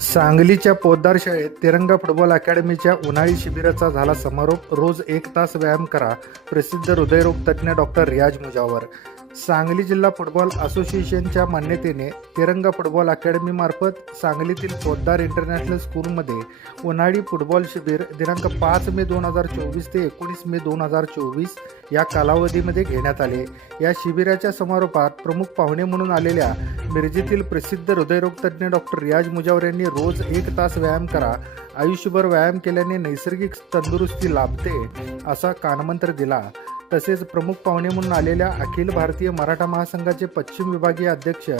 सांगलीच्या पोद्दार शाळेत तिरंगा फुटबॉल अकॅडमीच्या उन्हाळी शिबिराचा झाला समारोप. रोज एक तास व्यायाम करा प्रसिद्ध हृदयरोग तज्ज्ञ डॉक्टर रियाज मुजावर. सांगली जिल्हा फुटबॉल असोसिएशनच्या मान्यतेने तिरंगा फुटबॉल अकॅडमीमार्फत सांगलीतील पोद्दार इंटरनॅशनल स्कूलमध्ये उन्हाळी फुटबॉल शिबिर दिनांक पाच मे दोन हजार चोवीस ते एकोणीस मे दोन हजार चोवीस या कालावधीमध्ये घेण्यात आले. या शिबिराच्या समारोपात प्रमुख पाहुणे म्हणून आलेल्या मिरजेतील प्रसिद्ध हृदयरोगतज्ञ डॉक्टर रियाज मुजावर यांनी रोज एक तास व्यायाम करा आयुष्यभर व्यायाम केल्याने नैसर्गिक तंदुरुस्ती लाभते असा कानमंत्र दिला. तसेच प्रमुख पाहुणे म्हणून आलेल्या अखिल भारतीय मराठा महासंघाचे पश्चिम विभागीय अध्यक्ष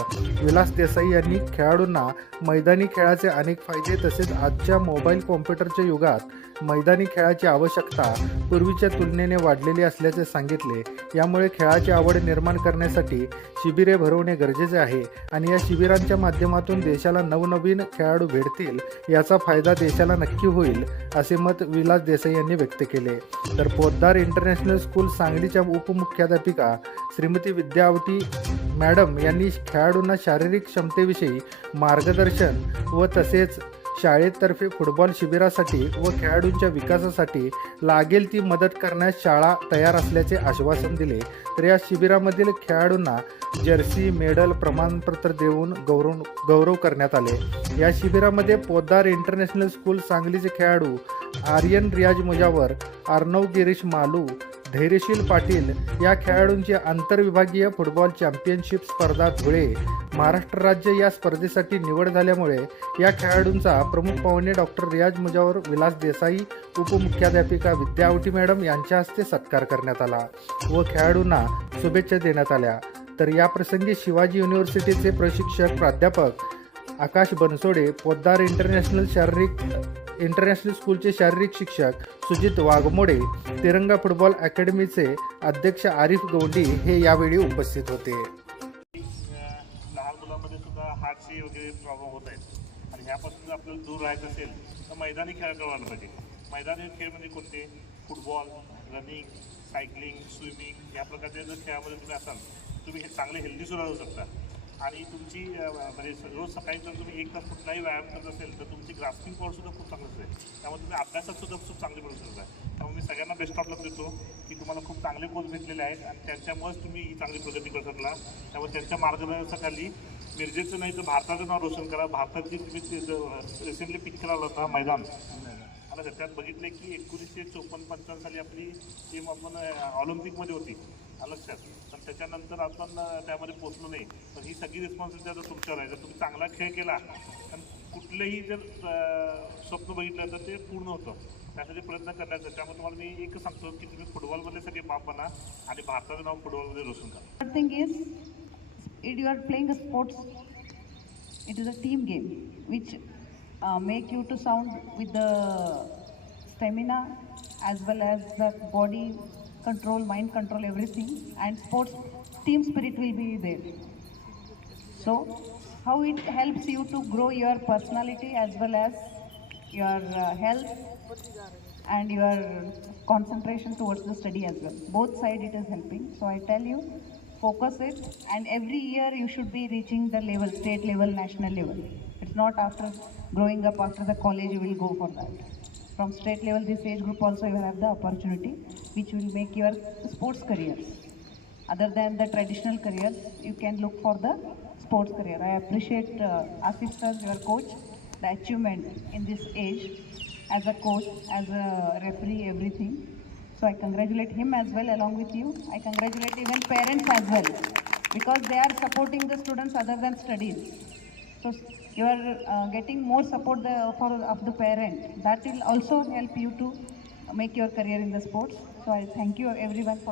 विलास देसाई यांनी खेळाडूंना मैदानी खेळाचे अनेक फायदे तसेच आजच्या मोबाईल कॉम्प्युटरच्या युगात मैदानी खेळाची आवश्यकता पूर्वीच्या तुलनेने वाढलेली असल्याचे सांगितले. यामुळे खेळाची आवड निर्माण करण्यासाठी शिबिरे भरवणे गरजेचे आहे आणि या शिबिरांच्या माध्यमातून देशाला नवनवीन खेळाडू भेटतील याचा फायदा देशाला नक्की होईल असे मत विलास देसाई यांनी व्यक्त केले. तर पोद्दार इंटरनॅशनल स्कूल सांगलीच्या उपमुख्याध्यापिका श्रीमती विद्यावती मॅडम यांनी खेळाडूंना शारीरिक क्षमतेविषयी मार्गदर्शन व तसेच शाळेतर्फे फुटबॉल शिबिरासाठी व खेळाडूंच्या विकासासाठी लागेल ती मदत करण्यास शाळा तयार असल्याचे आश्वासन दिले. तर या शिबिरामधील खेळाडूंना जर्सी मेडल प्रमाणपत्र देऊन गौरव गौरव करण्यात आले. या शिबिरामध्ये पोद्दार इंटरनॅशनल स्कूल सांगलीचे खेळाडू आर्यन रियाज मुजावर अर्णव गिरीश मालू धैर्यशील पाटील या खेळाडूंची आंतरविभागीय फुटबॉल चॅम्पियनशिप स्पर्धा धुळे महाराष्ट्र राज्य या स्पर्धेसाठी निवड झाल्यामुळे या खेळाडूंचा प्रमुख पाहुणे डॉक्टर रियाज मुजावर विलास देसाई उपमुख्याध्यापिका विद्यावटी मॅडम यांच्या हस्ते सत्कार करण्यात आला व खेळाडूंना शुभेच्छा देण्यात आल्या. तर याप्रसंगी शिवाजी युनिव्हर्सिटीचे प्रशिक्षक प्राध्यापक आकाश बनसोडे पोद्दार इंटरनॅशनल शारीरिक इंटरनॅशनल स्कूलचे शारीरिक शिक्षक सुजित वाघमोडे तिरंगा फुटबॉल अकॅडमीचे अध्यक्ष आरिफ गौंडी हे यावेळी उपस्थित होते. लहान मुलांमध्ये सुद्धा हार्टचे वगैरे प्रॉब्लेम होत आहेत. आणि ह्यापासून जर आपल्याला दूर राहायचं असेल तर मैदानी खेळ करायला पाहिजे. मैदानी खेळ म्हणजे कोणते? फुटबॉल रनिंग सायकलिंग स्विमिंग या प्रकारच्या जर खेळामध्ये तुम्ही असाल तुम्ही हे चांगले हेल्दी सुद्धा राहू शकता. आणि तुमची म्हणजे रोज सकाळी जर तुम्ही एक तास कुठलाही व्यायाम करत असेल तर तुमची ग्रास्पिंग पॉवरसुद्धा खूप चांगलं असेल. त्यामुळे तुम्ही अभ्यासात सुद्धा खूप चांगले बनू शकता त्यामुळे मी सगळ्यांना बेस्ट ऑफ लक देतो की तुम्हाला खूप चांगले कोच भेटलेले आहेत आणि त्यांच्यामुळेच तुम्ही ही चांगली प्रगती करू शकला त्यामुळे त्यांच्या मार्गदर्शनाखाली मिरजेचं नाही तर भारताचं नाव रोशन करा. भारताची तुम्ही रिसेंटली पिक्चर आला होता मैदान. मला त्याच्यात बघितले की एकोणीसशे चोपन्न पंचावन्न साली आपली टीम आपण ऑलिम्पिकमध्ये होती. लक्षात. त्याच्यानंतर आपण त्यामध्ये पोचलो नाही. तर ही सगळी रिस्पॉन्सिबिलिटी आता तुमच्यावर आहे. जर तुम्ही चांगला खेळ केला आणि कुठलंही जर स्वप्न बघितलं तर ते पूर्ण होतं. त्यासाठी प्रयत्न करण्याचा त्यामुळे तुम्हाला मी एक सांगतो की तुम्ही फुटबॉलमध्ये सगळे बाप बना आणि भारताचं नाव फुटबॉलमध्ये रोशन करा. Thing is it you are playing a sports it is a team game which make you to sound with the stamina as well as the body control, mind control, everything. And sports team spirit will be there. So, how it helps you to grow your personality as well as your uh, health and your concentration towards the study as well. Both side it is helping. So I tell you, focus it, and every year you should be reaching the level, state level, national level. It's not after growing up after the college you will go for that. From state level, this age group also you have the opportunity, which will make your sports careers. Other than the traditional careers, you can look for the sports career. I appreciate uh, Asif your coach, the achievement in this age as a coach, as a referee, everything. So I congratulate him as well along with you. I congratulate even parents as well because they are supporting the students other than studies. So you are uh, getting more support the, for, of the parent. That will also help you to make your career in the sports. So I thank you everyone for